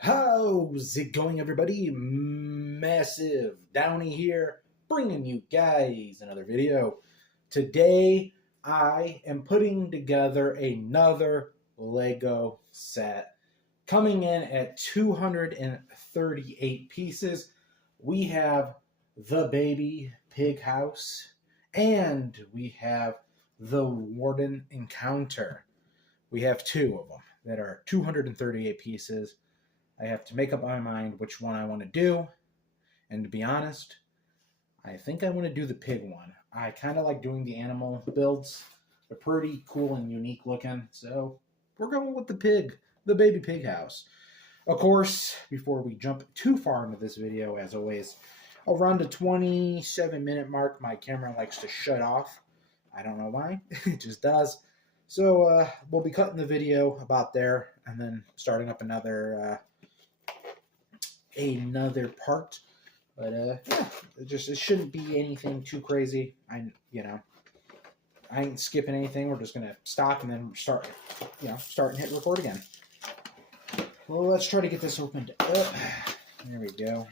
How's it going, everybody? Massive Downy here, bringing you guys another video. Today, I am putting together another Lego set. Coming in at 238 pieces, we have the Baby Pig House, and we have the Warden Encounter. We have two of them that are 238 pieces. I have to make up my mind which one I want to do. And to be honest, I think I want to do the pig one. I kind of like doing the animal builds. They're pretty cool and unique looking. So we're going with the pig, the Baby Pig House. Of course, before we jump too far into this video, as always, around the 27-minute mark, my camera likes to shut off. I don't know why. It just does. So we'll be cutting the video about there and then starting up another part. But yeah, it shouldn't be anything too crazy. I ain't skipping anything. We're just gonna stop and then start and hit record again. Well, let's try to get this opened up. There we go.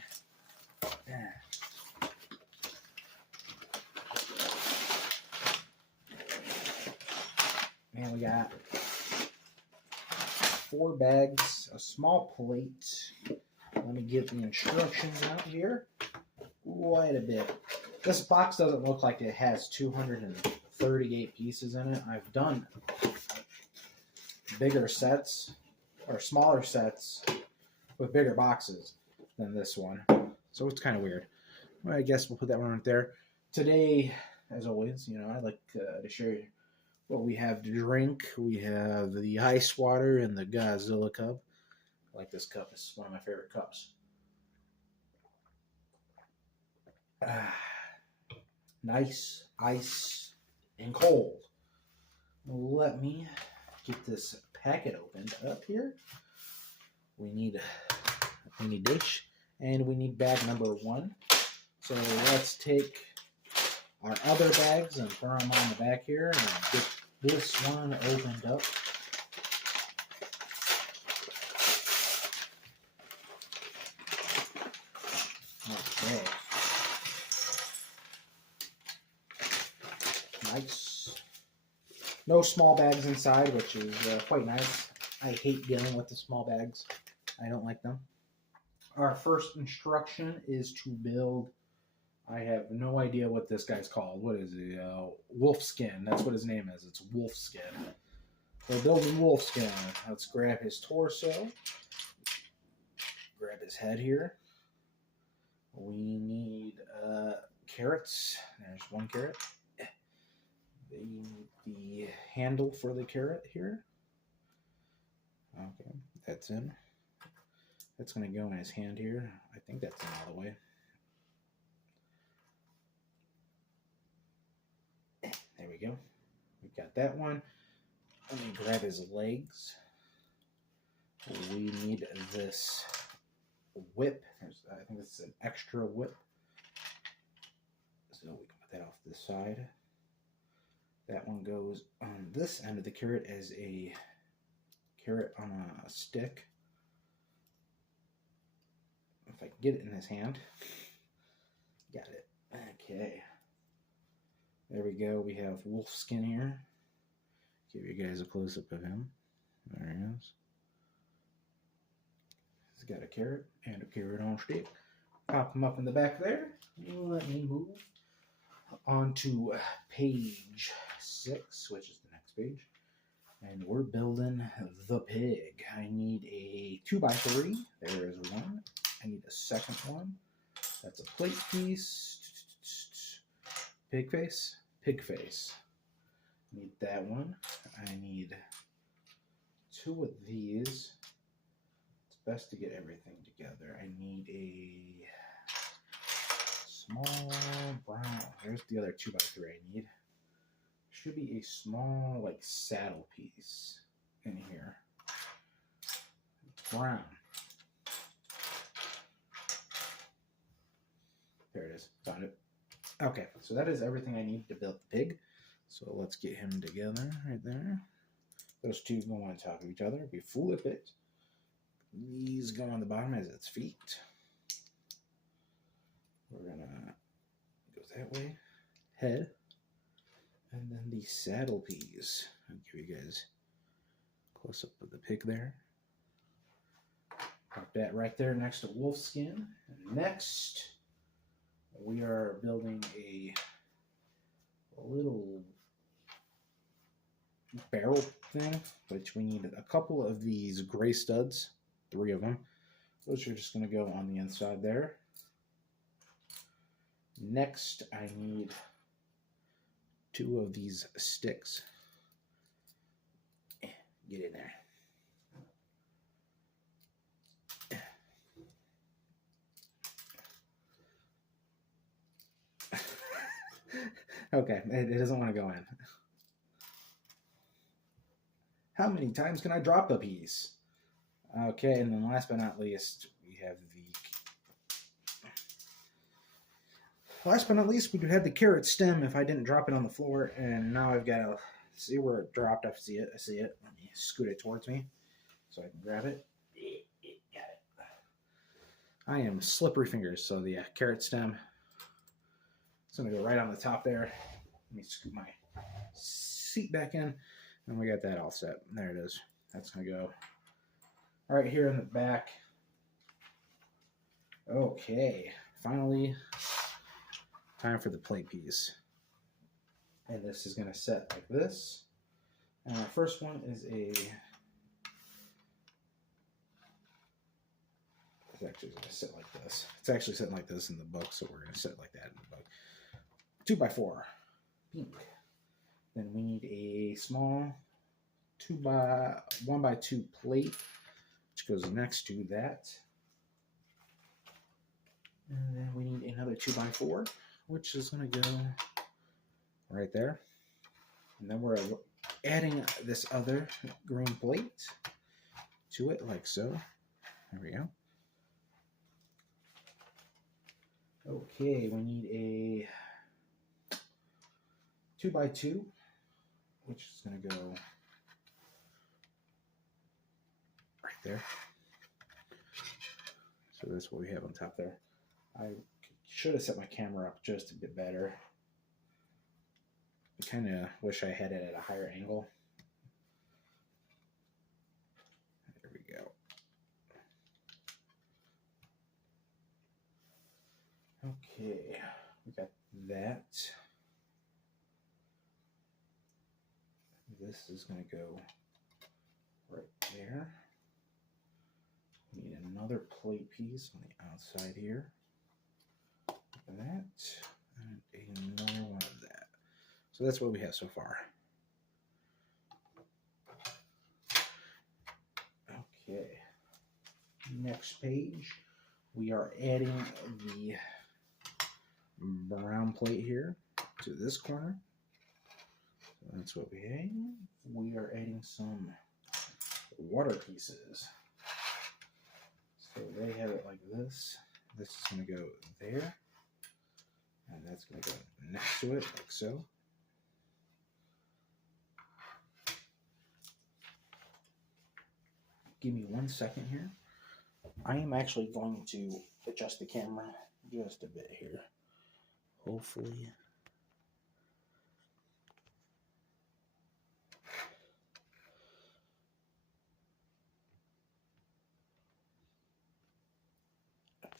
And we got 4 bags, a small plate. Let me get the instructions out here. Quite a bit. This box doesn't look like it has 238 pieces in it. I've done bigger sets or smaller sets with bigger boxes than this one. So it's kind of weird. Well, I guess we'll put that one right there. Today, as always, I'd like to share what we have to drink. We have the ice water and the Godzilla cup. I like this cup. It's one of my favorite cups. Nice, ice, and cold. Let me get this packet opened up here. We need dish, and we need bag number 1. So let's take our other bags and throw them on the back here and get this one opened up. Okay. Nice. No small bags inside, which is quite nice. I hate dealing with the small bags. I don't like them. Our first instruction is to build. I have no idea what this guy's called. What is he? Wolfskin. That's what his name is. It's Wolfskin. We're building Wolfskin. Let's grab his torso. Grab his head here. We need carrots. There's 1 carrot. The handle for the carrot here. Okay, that's in. That's going to go in his hand here. I think that's in all the way. There we go. We've got that one. Let me grab his legs. We need this whip. I think this is an extra whip. So we can put that off to the side. That one goes on this end of the carrot as a carrot on a stick. If I can get it in his hand. Got it. Okay. There we go. We have Wolfskin here. Give you guys a close-up of him. There he is. He's got a carrot and a carrot on a stick. Pop him up in the back there. Let me move on to page 6, which is the next page. And we're building the pig. I need a 2x3. There is 1. I need a second one. That's a plate piece. Pig face. Pig face. Need that one. I need 2 of these. It's best to get everything together. I need a small brown. Here's the other 2x3 I need. Should be a small, like, saddle piece in here. Brown. There it is. Found it. Okay, so that is everything I need to build the pig. So let's get him together right there. Those two go on top of each other. We flip it. These go on the bottom as its feet. We're gonna go that way. Head. And then the saddle piece. I'll give you guys a close up of the pig there. Put that right there next to wolf skin. And next, we are building a little barrel thing, which we need a couple of these gray studs, 3 of them. Those are just going to go on the inside there. Next, I need 2 of these sticks. Get in there. Okay, it doesn't want to go in. How many times can I drop a piece? Okay, and then last but not least, we have Last but not least, we do have the carrot stem if I didn't drop it on the floor, and now I've got to see where it dropped. I see it. Let me scoot it towards me so I can grab it. Got it. I am slippery fingers, so the carrot stem, it's going to go right on the top there. Let me scoot my seat back in, and we got that all set. There it is. That's going to go right here in the back. Okay, finally, time for the plate piece. And this is going to set like this. And our first one is it's actually going to sit like this. It's actually sitting like this in the book, so we're going to set it like that in the book. 2x4, pink. Then we need a small 1x2 plate, which goes next to that. And then we need another 2x4, which is going to go right there. And then we're adding this other green plate to it, like so. There we go. Okay, we need a 2x2, which is going to go right there. So that's what we have on top there. I should have set my camera up just a bit better. I kind of wish I had it at a higher angle. There we go. Okay, we got that. This is going to go right there. We need another plate piece on the outside here. That, and another one of that. So that's what we have so far. Okay. Next page, we are adding the brown plate here to this corner. So that's what we have. We are adding some water pieces. So they have it like this. This is going to go there. And that's going to go next to it, like so. Give me 1 second here. I am actually going to adjust the camera just a bit here. Hopefully.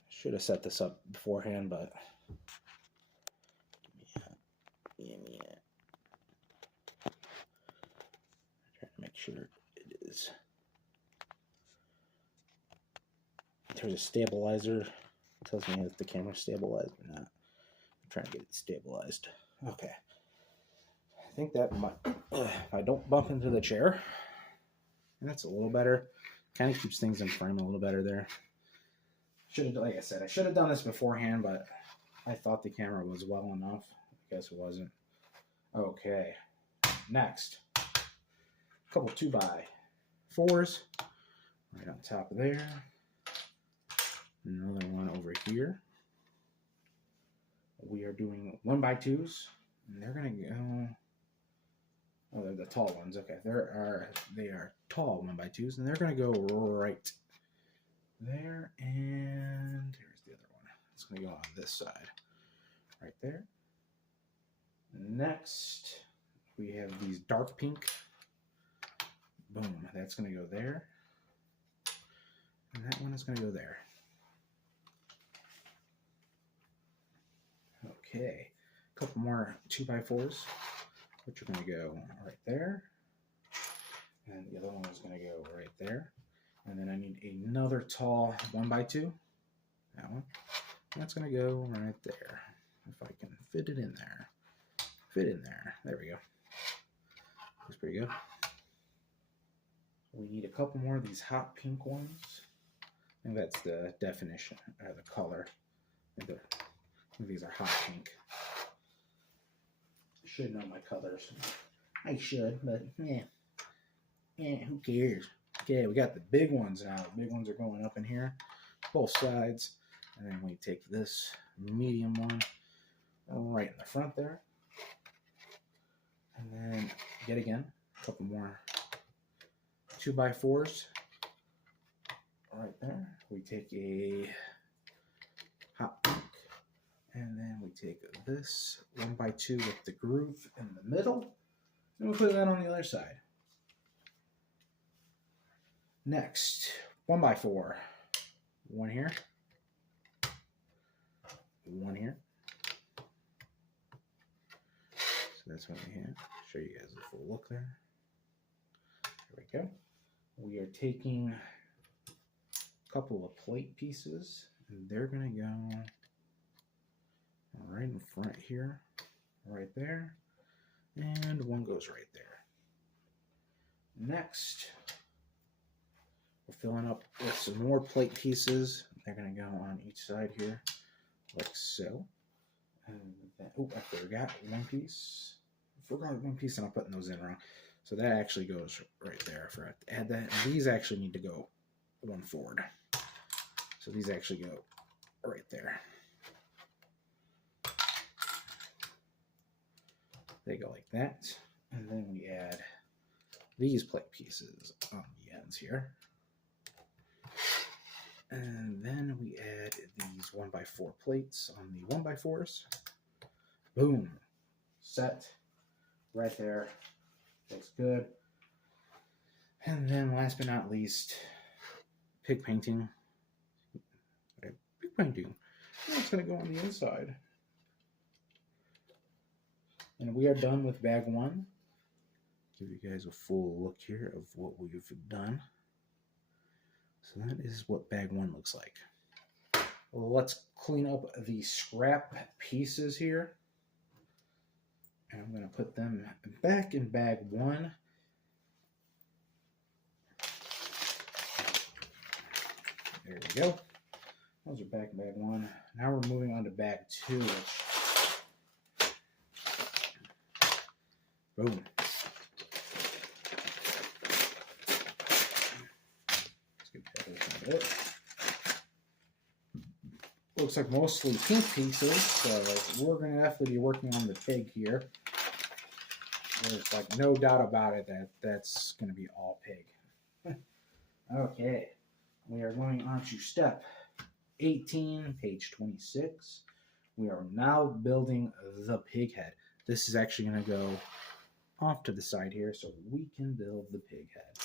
Should have set this up beforehand, but give me a trying to make sure it is. There's a stabilizer. It tells me if the camera's stabilized or not. I'm trying to get it stabilized. Okay. I think that might, if I don't bump into the chair, and that's a little better. Kind of keeps things in frame a little better there. Should have, like I said, I should have done this beforehand, but I thought the camera was well enough. I guess it wasn't. Okay. Next, a couple 2x4s right on top of there. Another one over here. We are doing 1x2s, and they're gonna go. Oh, they're the tall ones. Okay, they are tall 1x2s, and they're gonna go right there, and here's the other one. It's going to go on this side, right there. Next, we have these dark pink. Boom, that's going to go there. And that one is going to go there. Okay, a couple more 2x4s, which are going to go right there. And the other one is going to go right there. And then I need another tall 1x2. That one. And that's going to go right there. If I can fit it in there. Fit in there. There we go. Looks pretty good. We need a couple more of these hot pink ones. And that's the definition, or the color. These are hot pink. I should know my colors. I should, but yeah, who cares? Okay, we got the big ones now. The big ones are going up in here, both sides. And then we take this medium one right in the front there. And then, yet again, a couple more 2x4s right there. We take a hot pink, and then we take this 1x2 with the groove in the middle, and we'll put that on the other side. Next, 1x4. One here, one here. So that's what we have. Show you guys the full look there. There we go. We are taking a couple of plate pieces, and they're going to go right in front here, right there, and one goes right there. Next, we're filling up with some more plate pieces. They're going to go on each side here, like so. And then, oh, I forgot one piece. I forgot one piece, and I'm putting those in wrong. So that actually goes right there. I forgot to add that. And these actually need to go one forward. So these actually go right there. They go like that. And then we add these plate pieces on the ends here. And then we add these 1x4 plates on the 1x4s. Boom. Set. Right there. Looks good. And then last but not least, pig painting. Pig painting. It's going to go on the inside. And we are done with bag one. Give you guys a full look here of what we've done. So that is what bag one looks like. Well, let's clean up the scrap pieces here. And I'm going to put them back in bag one. There we go. Those are back in bag one. Now we're moving on to bag two. Boom. Let's get that open a bit. Looks like mostly pink pieces, so we're going to definitely be working on the pig here. There's like no doubt about it that that's going to be all pig. Okay, we are going on to step 18, page 26. We are now building the pig head. This is actually going to go off to the side here so we can build the pig head.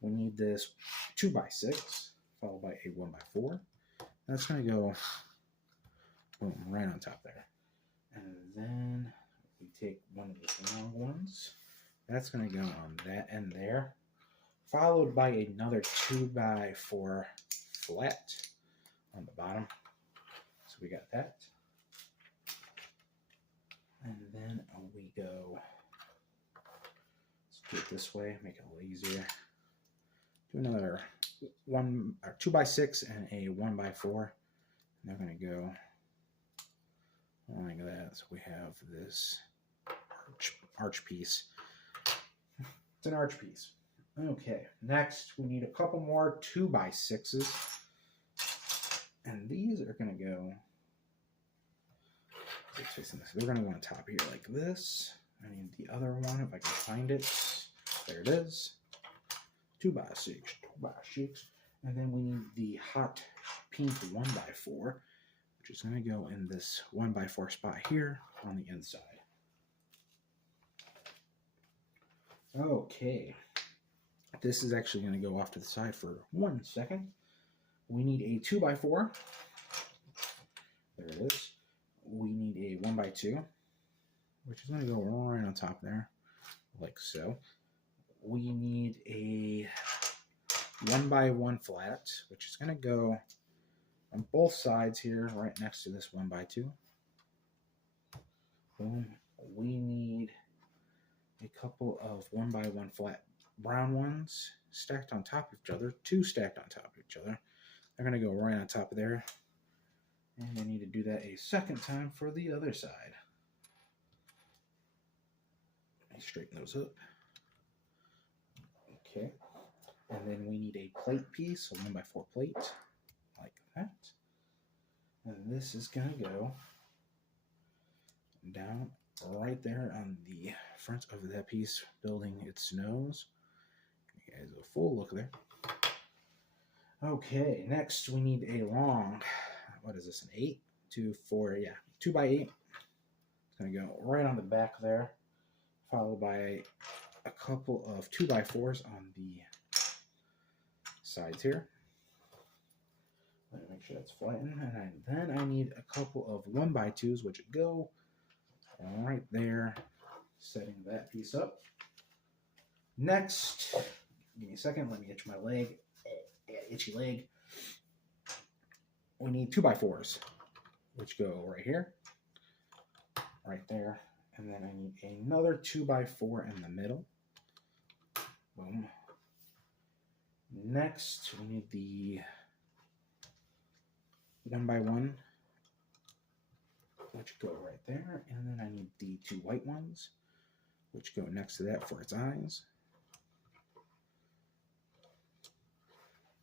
We need this 2x6 followed by a 1x4. That's going to go boom, right on top there. And then we take one of the long ones. That's going to go on that end there. Followed by another 2x4 flat on the bottom. So we got that. And then we go, let's do it this way, make it a little easier. Do another 2x6 and a 1x4. And they're going to go like that. So we have this arch piece. It's an arch piece. Okay, next we need a couple more 2x6s. And these are going to go, they're going to go on top here like this. I need the other one if I can find it. There it is. 2x6, 2x6. And then we need the hot pink 1x4, which is going to go in this 1x4 spot here on the inside. Okay. This is actually going to go off to the side for 1 second. We need a 2x4. There it is. We need a 1x2, which is going to go right on top there, like so. We need a 1x1 flat, which is going to go on both sides here, right next to this 1x2. Boom. We need a couple of 1x1 flat brown ones stacked on top of each other, 2 stacked on top of each other. They're going to go right on top of there. And I need to do that a second time for the other side. Let me straighten those up. Okay. And then we need a plate piece, a 1x4 plate, like that. And this is going to go down right there on the front of that piece, building its nose. You guys a full look there. Okay, next we need a long, what is this, an 8? 2, 4, yeah, 2x8. It's going to go right on the back there, followed by a couple of 2x4s on the sides here. Let me make sure that's flattened. And then I need a couple of 1x2s, which go right there, setting that piece up. Next, give me a second, let me itch my leg. Yeah, itchy leg. We need 2x4s, which go right here, right there, and then I need another 2x4 in the middle. Boom. Next, we need the 1x1, which go right there, and then I need the 2 white ones, which go next to that for its eyes.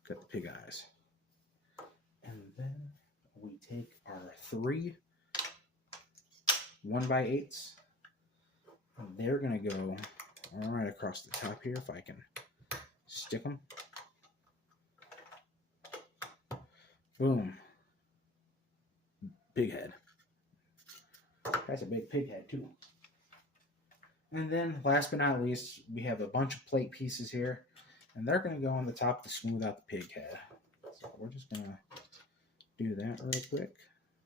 Got the pig eyes. And then we take our 3 1x8s. And they're going to go right across the top here if I can stick them. Boom. Big head. That's a big pig head too. And then last but not least, we have a bunch of plate pieces here. And they're going to go on the top to smooth out the pig head. So we're just going to do that real quick.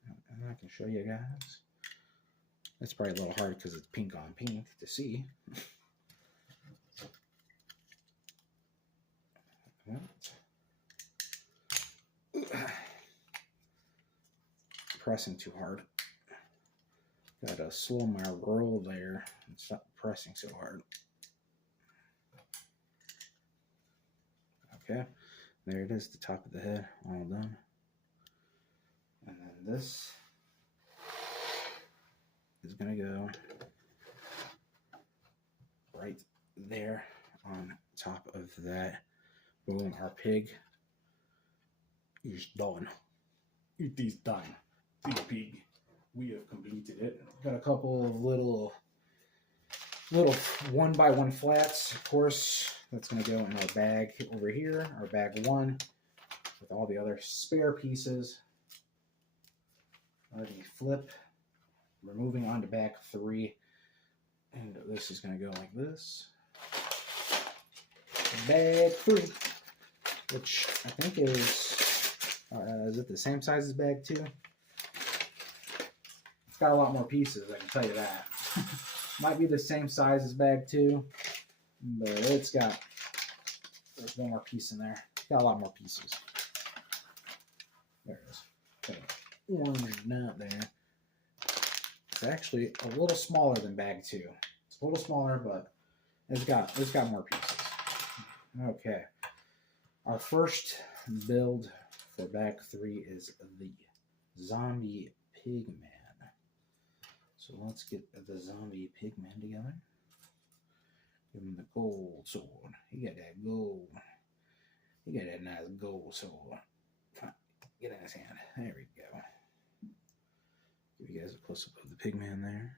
And I can show you guys. That's probably a little hard because it's pink on pink to see. Pressing too hard. Gotta slow my roll there and stop pressing so hard. Okay, there it is, the top of the head, all done. And then this is gonna go right there on top of that. Boom, our pig is done. It is done. Pig. We have completed it. Got a couple of little 1x1 flats, of course. That's going to go in our bag over here, our bag 1, with all the other spare pieces. Let me flip. We're moving on to bag 3, and this is going to go like this. Bag 3, which I think is it the same size as bag 2? It's got a lot more pieces, I can tell you that. Might be the same size as bag 2, but there's one more piece in there. It's got a lot more pieces. There it is. Got an orange nut there. It's actually a little smaller than bag 2. It's a little smaller, but it's got more pieces. Okay. Our first build for bag 3 is the zombie pigman. So let's get the zombie pigman together. Give him the gold sword. He got that gold. He got that nice gold sword. Get in his hand. There we go. Give you guys a close up of the pigman there.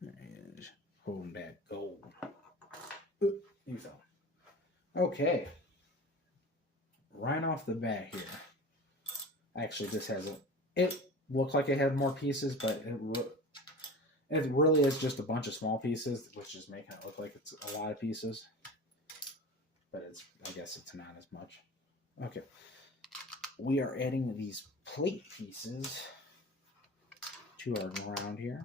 There he is. Holding that gold. Oop, he fell. Okay. right off the bat here. Actually, this has a. It looked like it had more pieces, but it really is just a bunch of small pieces, which is making it look like it's a lot of pieces. But I guess it's not as much. Okay. We are adding these plate pieces to our ground here.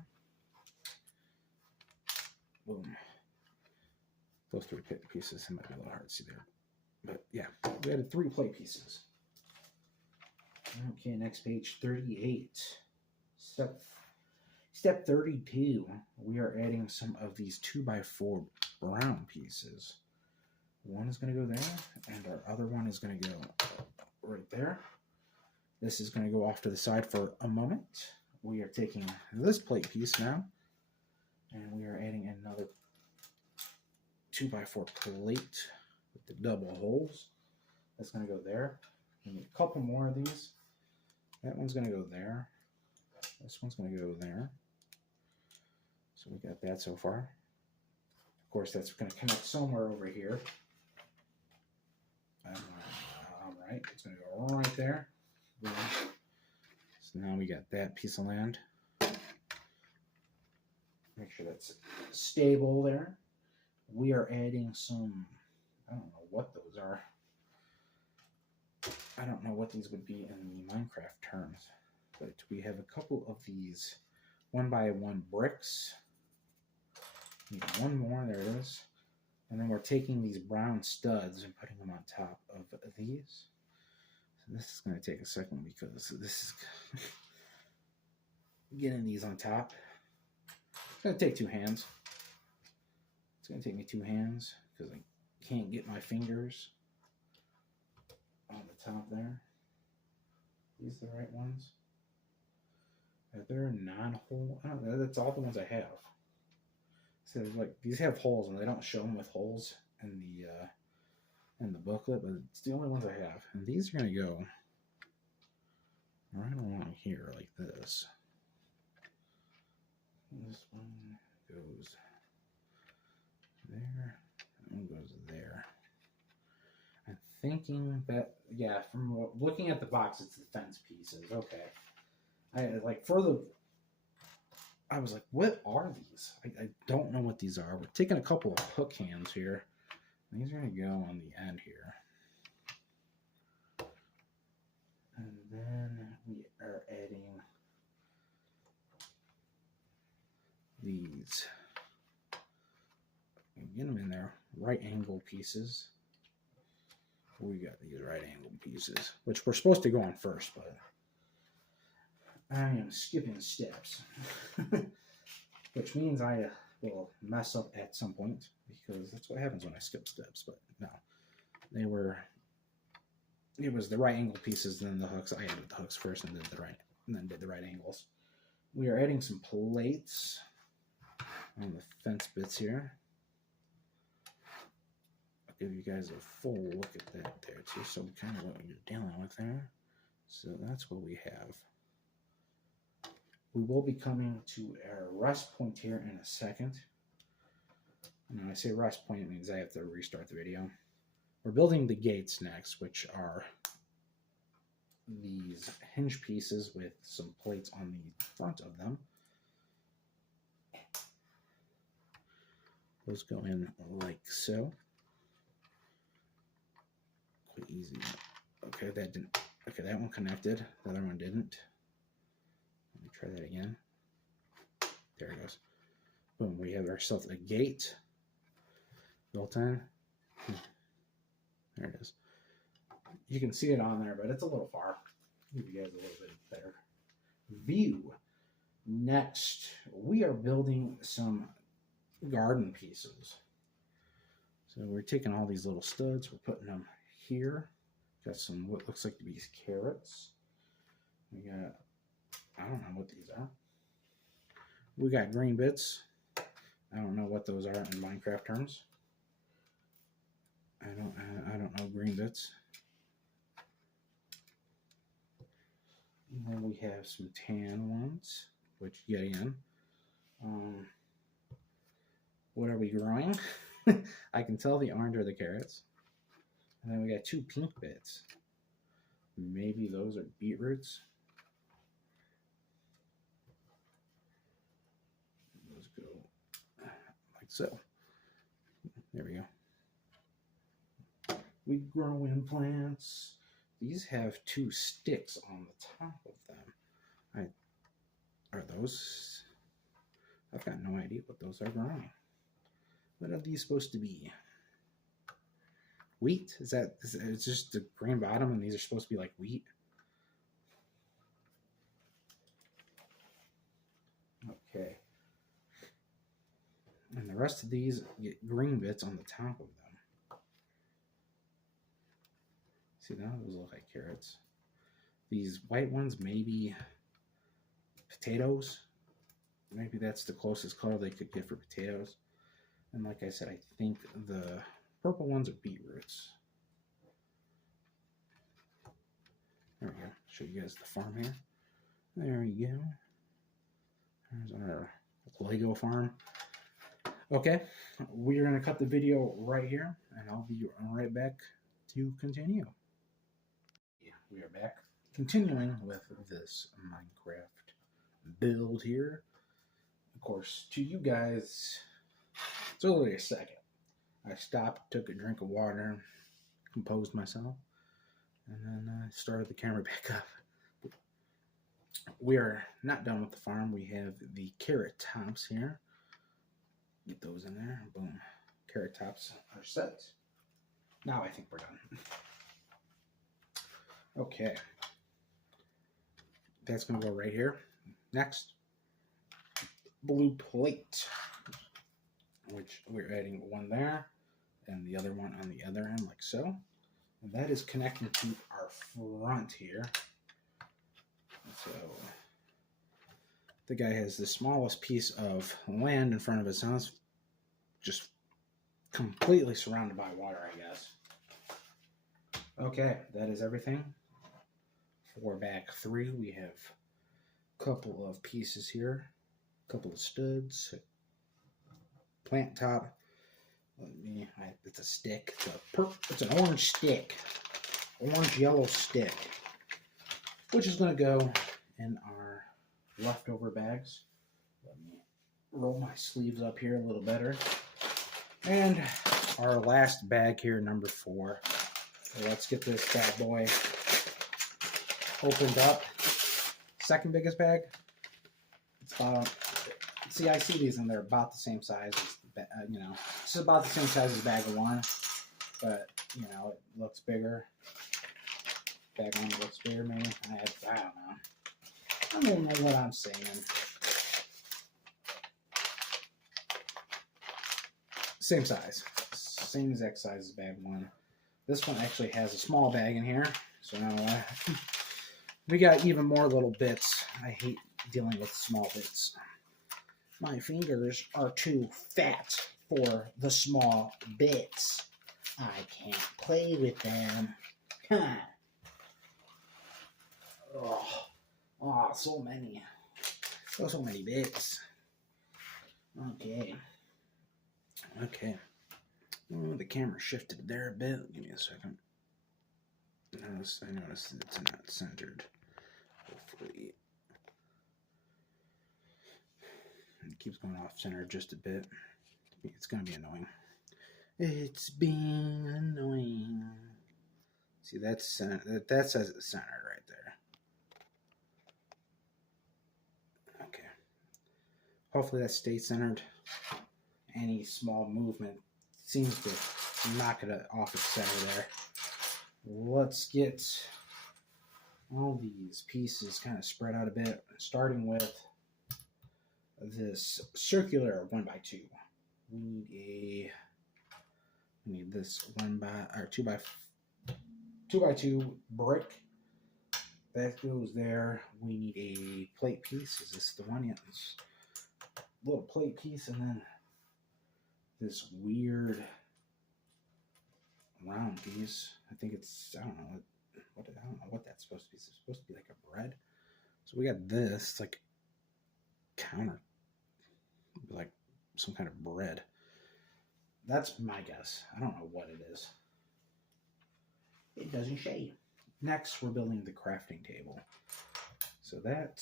Boom. Those 3 pieces, it might be a little hard to see there. But yeah, we added 3 plate pieces. Okay, next page, 38. Step 32. We are adding some of these 2x4 brown pieces. One is going to go there, and our other one is going to go right there. This is going to go off to the side for a moment. We are taking this plate piece now, and we are adding another 2x4 plate with the double holes. That's going to go there. We need a couple more of these. That one's going to go there. This one's going to go there. So we got that so far. Of course, that's going to connect somewhere over here. All right, it's going to go right there. Boom. So now we got that piece of land. Make sure that's stable there. We are adding some, I don't know what those are. I don't know what these would be in the Minecraft terms, but we have a couple of these 1x1 bricks. Need one more, there it is. And then we're taking these brown studs and putting them on top of these. So this is going to take a second because this is getting these on top. It's going to take 2 hands. It's going to take me 2 hands because I can't get my fingers on the top there. These the right ones? Are there non-hole? I don't know. That's all the ones I have. So like these have holes, and they don't show them with holes in the booklet, but it's the only ones I have. And these are going to go right along here like this. This one goes there. That one goes there. I'm thinking that, yeah, from looking at the box, it's the fence pieces. Okay. I was like, what are these? I don't know what these are. We're taking a couple of hook hands here. These are going to go on the end here. And then we are adding these. Get them in there. Right angle pieces. We got these right angle pieces, which we're supposed to go on first, but I am skipping steps, which means I will mess up at some point because that's what happens when I skip steps. But no, it was the right angle pieces, then the hooks. I added the hooks first and then did the right angles. We are adding some plates on the fence bits here. I'll give you guys a full look at that there too, so kind of what you're dealing with there. So that's what we have. We will be coming to our rest point here in a second. And when I say rest point, it means I have to restart the video. We're building the gates next, which are these hinge pieces with some plates on the front of them. Those go in like so. Quite easy. Okay, that didn't. Okay, that one connected. The other one didn't. Let me try that again. There it goes. Boom, we have ourselves a gate built in. There it is. You can see it on there, but it's a little far. I'll give you guys a little bit better view. Next, we are building some garden pieces. So we're taking all these little studs, we're putting them here. Got some what looks like to be carrots. We got, I don't know what these are. We got green bits. I don't know what those are in Minecraft terms. I don't know green bits. And then we have some tan ones, which yet again, what are we growing? I can tell the orange are the carrots. And then we got 2 pink bits. Maybe those are beetroots. Let's go like so. There we go. We grow in plants. These have 2 sticks on the top of them. Are those? I've got no idea what those are growing. What are these supposed to be? Wheat? It's just the green bottom and these are supposed to be like wheat? Okay. And the rest of these get green bits on the top of them. See, now those look like carrots. These white ones, maybe potatoes. Maybe that's the closest color they could get for potatoes. And like I said, I think the purple ones are beetroots. There we go. Show you guys the farm here. There we go. There's our Lego farm. Okay, we're going to cut the video right here, and I'll be right back to continue. Yeah, we are back. Continuing with this Minecraft build here. Of course, to you guys, it's only a second. I stopped, took a drink of water, composed myself, and then started the camera back up. We are not done with the farm. We have the carrot tops here. Get those in there. Boom. Carrot tops are set. Now I think we're done. Okay. That's going to go right here. Next, blue plate, which we're adding one there and the other one on the other end like so. And that is connecting to our front here. So the guy has the smallest piece of land in front of his house, just completely surrounded by water, I guess. Okay, that is everything. For back 3, we have a couple of pieces here, a couple of studs, plant top. It's a stick. It's an orange stick, orange yellow stick, which is going to go in our leftover bags. Let me roll my sleeves up here a little better. And our last bag here, number 4. So let's get this bad boy opened up. Second biggest bag. It's about, see, I see these and they're about the same size as, this is about the same size as bag 1, but, it looks bigger. Bag 1 looks bigger, maybe. I don't know what I'm saying. Same size. Same exact size as bag 1. This one actually has a small bag in here, so now we got even more little bits. I hate dealing with small bits. My fingers are too fat for the small bits. I can't play with them. Huh. Oh, so many. So many bits. Okay. Oh, the camera shifted there a bit. Give me a second. I noticed it's not centered. Hopefully. It keeps going off center just a bit. It's going to be annoying. It's being annoying. See, that's center. That says it's centered right there. Okay. Hopefully that stays centered. Any small movement seems to knock it off its center there. Let's get all these pieces kind of spread out a bit, starting with this circular 1x2. We need this 2x2 brick that goes there. We need a plate piece. Is this the one? Yeah, this little plate piece, and then this weird round piece. I think it's, I don't know what that's supposed to be. It's supposed to be like a bread. So we got this, it's like counter, like some kind of bread. That's my guess. I don't know what it is. It doesn't say. Next, we're building the crafting table. So that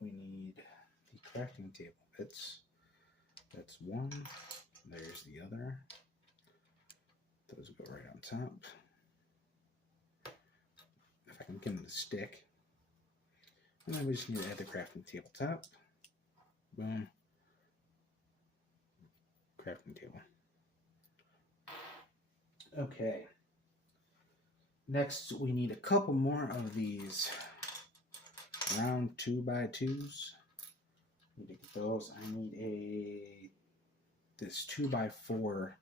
we need the crafting table. That's one. There's the other. Those go right on top. If I can get them to stick. And then we just need to add the crafting tabletop. Boom. Crafting table. Okay. Next, we need a couple more of these round 2x2s. Need to get those. I need this 2x4, or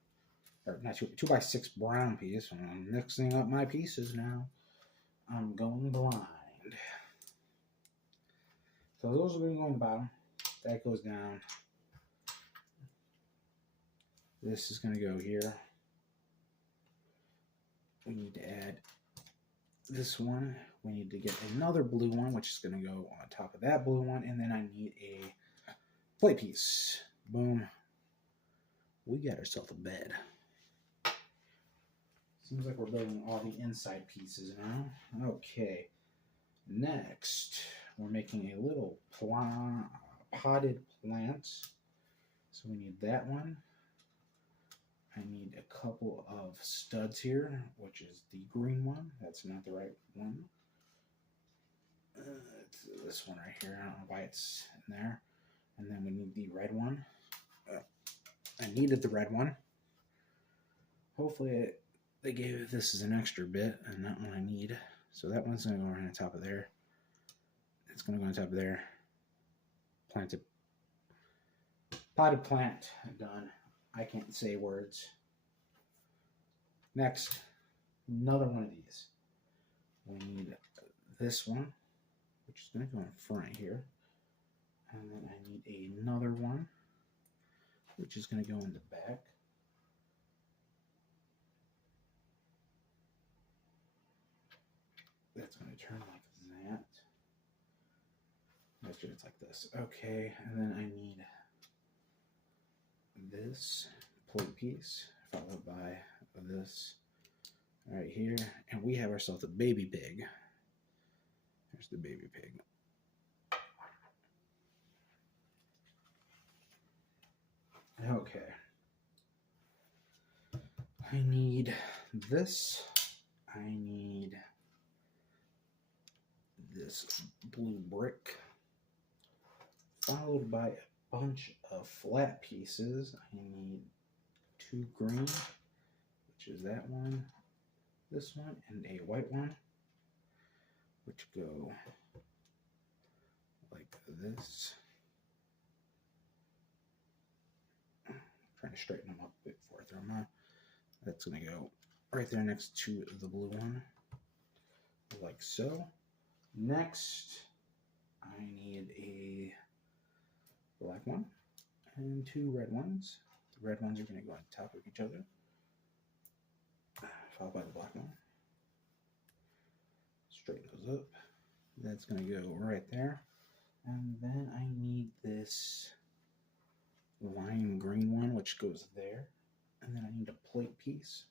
not 2x6 brown piece. I'm mixing up my pieces now. I'm going blind. So those are going to go on the bottom. That goes down. This is going to go here. We need to add this one. We need to get another blue one, which is going to go on top of that blue one. And then I need a plate piece. Boom. We got ourselves a bed. Seems like we're building all the inside pieces now. Okay. Next, we're making a little potted plant. So we need that one. I need a couple of studs here, which is the green one. That's not the right one. It's this one right here. I don't know why it's in there. And then we need the red one. I needed the red one. Hopefully they gave this as an extra bit and not one I need. So that one's going to go right on top of there. It's going to go on top of there. Planted. Potted plant. Done. I can't say words. Next, another one of these. We need this one, which is going to go in front here. And then I need another one, which is going to go in the back. That's going to turn like that. Make sure it's like this. Okay, and then I need this plate piece, followed by this right here. And we have ourselves a baby pig. There's the baby pig. Okay. I need this. I need this blue brick, followed by a bunch of flat pieces. I need 2 green, which is that one, this one, and a white one, which go like this. I'm trying to straighten them up a bit before I throw them on. That's going to go right there next to the blue one, like so. Next, I need a black one and 2 red ones. The red ones are going to go on top of each other, followed by the black one. Straighten those up. That's going to go right there. And then I need this lime green one, which goes there. And then I need a plate piece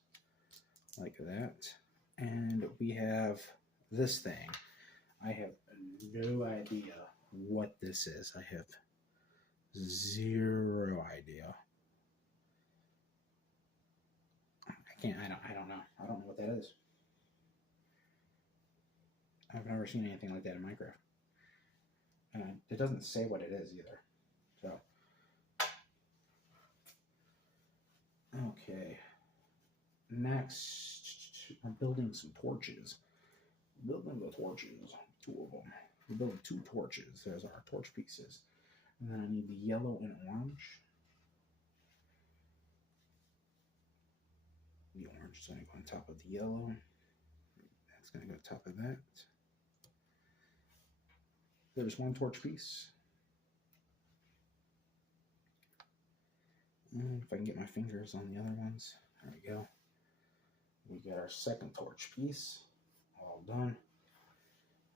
like that. And we have this thing. I have no idea what this is. I have 0 idea. I don't know. I don't know what that is. I've never seen anything like that in Minecraft. And it doesn't say what it is either. So, okay. Next, I'm building some torches. Building the torches, 2 of them. We're building 2 torches. There's our torch pieces. And then I need the yellow and orange. The orange is going to go on top of the yellow. That's going to go on top of that. There's 1 torch piece. And if I can get my fingers on the other ones. There we go. We got our 2nd torch piece. All done.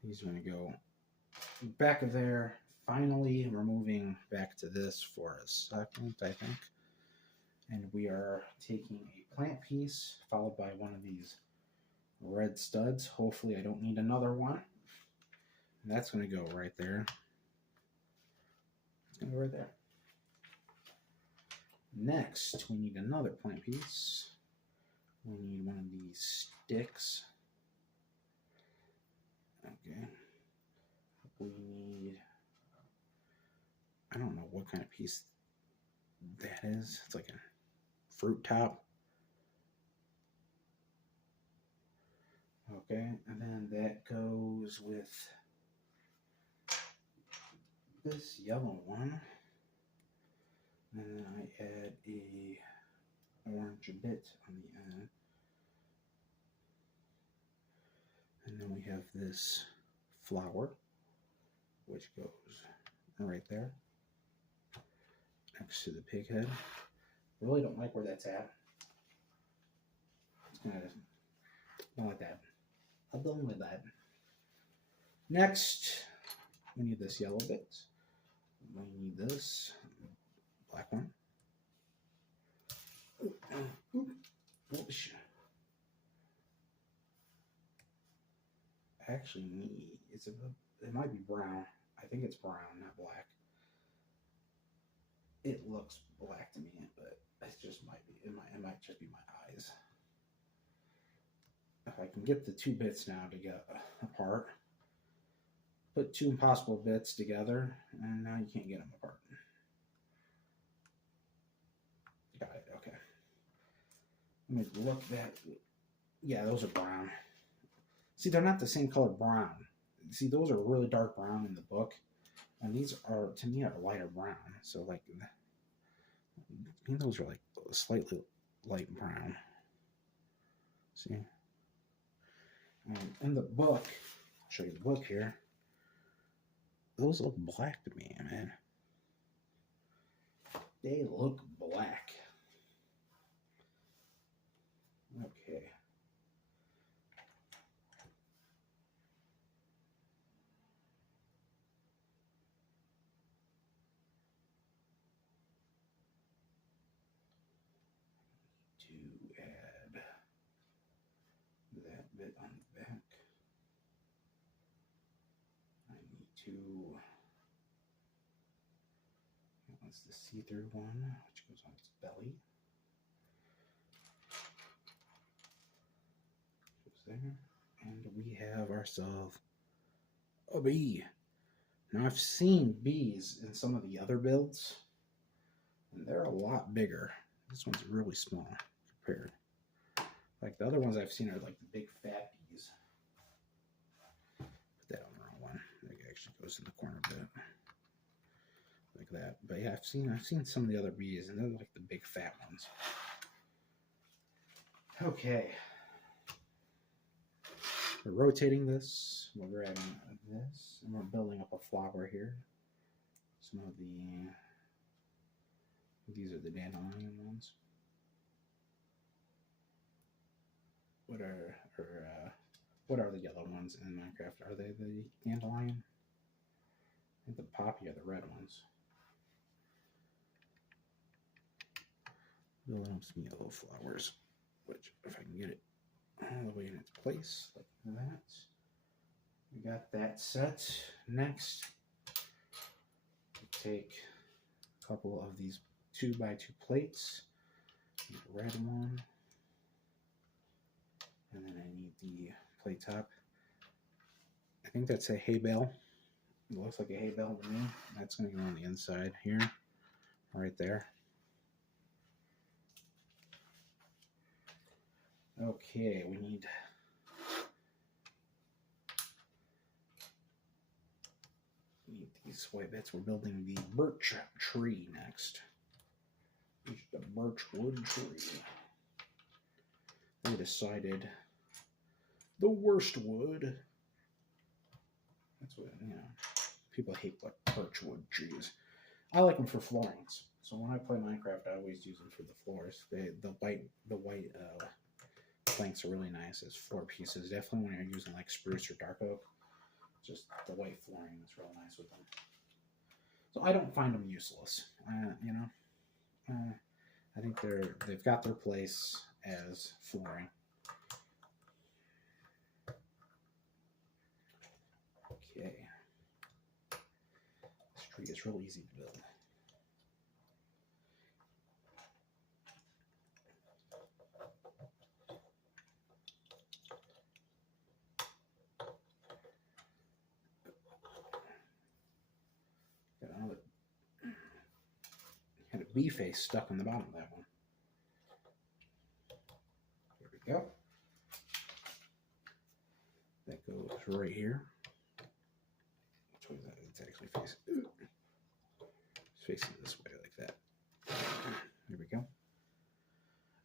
These are going to go back of there. Finally, we're moving back to this for a second, I think. And we are taking a plant piece, followed by one of these red studs. Hopefully I don't need another one. And that's going to go right there. It's going to go right there. Next, we need another plant piece. We need one of these sticks. Okay. We need, I don't know what kind of piece that is. It's like a fruit top. Okay, and then that goes with this yellow one. And then I add a orange bit on the end. And then we have this flower, which goes right there next to the pig head. I really don't like where that's at. It's kind of not like that. I don't like that. Next, we need this yellow bit. We need this black one. Actually, it might be brown. I think it's brown, not black. It looks black to me, but it just might be. It might just be my eyes. If I can get the two bits now to get apart, put two impossible bits together, and now you can't get them apart. Got it. Okay. Let me look that. Yeah, those are brown. See, they're not the same color brown. See, those are really dark brown in the book, and these are, to me, are lighter brown. So, like, I think those are like slightly light brown. See? In the book, I'll show you the book here. Those look black to me, man. They look black. Okay. To add that bit on the back, I need to, that's the see-through one, which goes on its belly. Goes there. And we have ourselves a bee. Now, I've seen bees in some of the other builds, and they're a lot bigger. This one's really small compared. Like the other ones I've seen are like the big fat bees. Put that on the wrong one. It actually goes in the corner a bit. Like that. But yeah, I've seen some of the other bees, and they're like the big fat ones. Okay. We're rotating this. We're grabbing this, and we're building up a flower here. Some of these are the dandelion ones. What are the yellow ones in Minecraft? Are they the dandelion? I think the poppy are the red ones. Building up some yellow flowers, which if I can get it all the way in its place like that. We got that set. Next, we take a couple of these 2x2 plates. The red one. And then I need the plate top. I think that's a hay bale. It looks like a hay bale to me. That's going to go on the inside here, right there. Okay, we need these white bits. We're building the birch tree next. The birch wood tree. I decided the worst wood. That's what, you know, people hate birch wood trees. I like them for floorings. So when I play Minecraft, I always use them for the floors. The white planks are really nice as floor pieces. Definitely when you're using like spruce or dark oak, just the white flooring is real nice with them. So I don't find them useless. You know, I think they've got their place as flooring. Okay. This tree is real easy to build. Got another. Had a bee face stuck on the bottom of that one. There we go. That goes right here. Which way is that? It's actually facing. It's facing this way like that. There we go.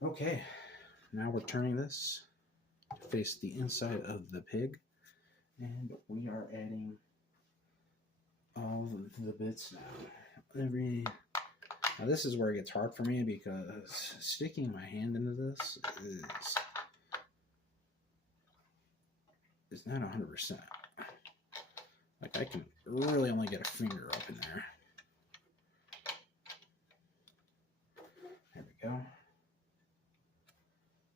Okay. Now we're turning this to face the inside of the pig. And we are adding all the bits now. Now this is where it gets hard for me because sticking my hand into this is not 100%. Like I can really only get a finger up in there. There we go.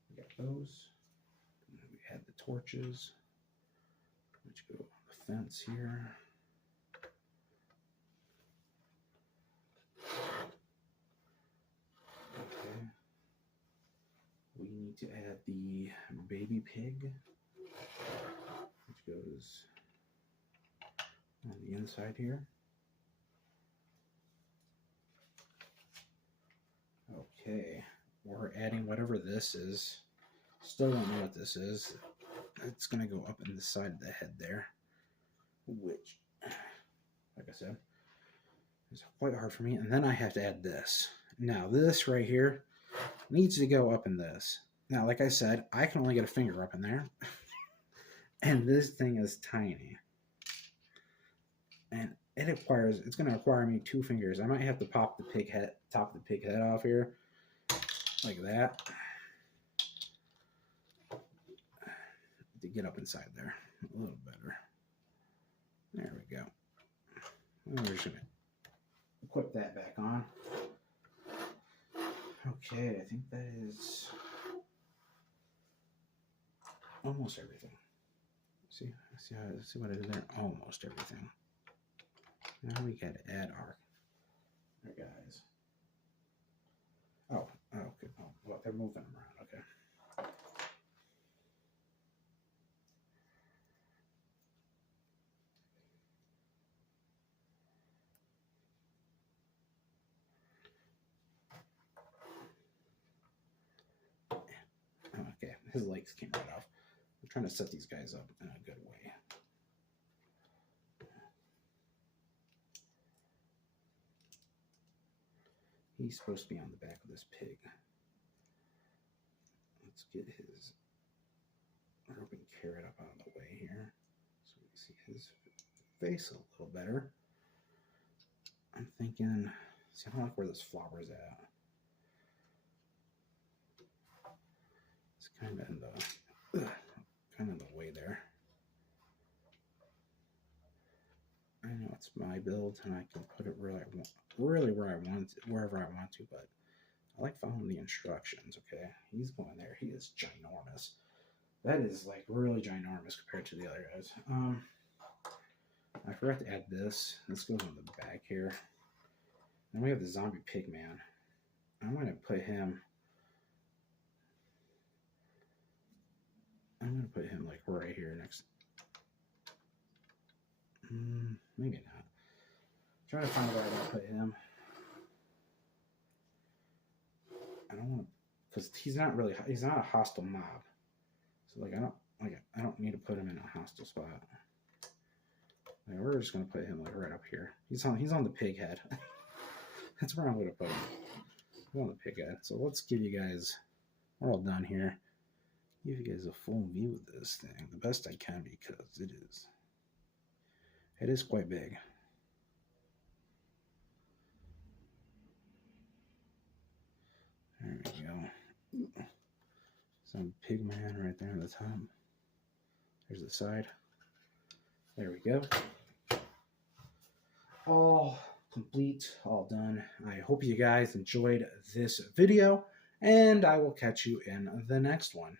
We got those. And then we had the torches, which go on the fence here. Okay. We need to add the baby pig, which goes on the inside here. Okay, we're adding whatever this is. Still don't know what this is. It's going to go up in the side of the head there, which, like I said, is quite hard for me. And then I have to add this. Now, this right here needs to go up in this. Now, like I said, I can only get a finger up in there. And this thing is tiny. And it's going to require me 2 fingers. I might have to pop the top of the pig head off here, like that, to get up inside there a little better. There we go. And we're just going to equip that back on. Okay, I think that is almost everything. See what I did there? Almost everything. Now we got to add our guys. Oh, okay. Oh, well, they're moving them around. Okay. Okay, his legs came right off. I'm trying to set these guys up in a good way. He's supposed to be on the back of this pig. Let's get his urban carrot up out of the way here so we can see his face a little better. I'm thinking, see, I don't like where this flower's at. It's kind of in the way there. I know it's my build and I can put it where I want, wherever I want to, but I like following the instructions. Okay, he's going there. He is ginormous. That is like really ginormous compared to the other guys. I forgot to add this. This goes on the back here. Then we have the zombie pig man. I'm going to put him like right here next. Maybe not. I'm trying to find where I'm going to put him. I don't want to, because he's not a hostile mob. So I don't need to put him in a hostile spot. Like, we're just going to put him like right up here. He's on the pig head. That's where I'm going to put him. I'm on the pig head. So let's give you guys, we're all done here. Give you guys a full view of this thing the best I can because it is quite big. There we go. Some pig man right there on the top. There's the side. There we go. All complete, all done. I hope you guys enjoyed this video, and I will catch you in the next one.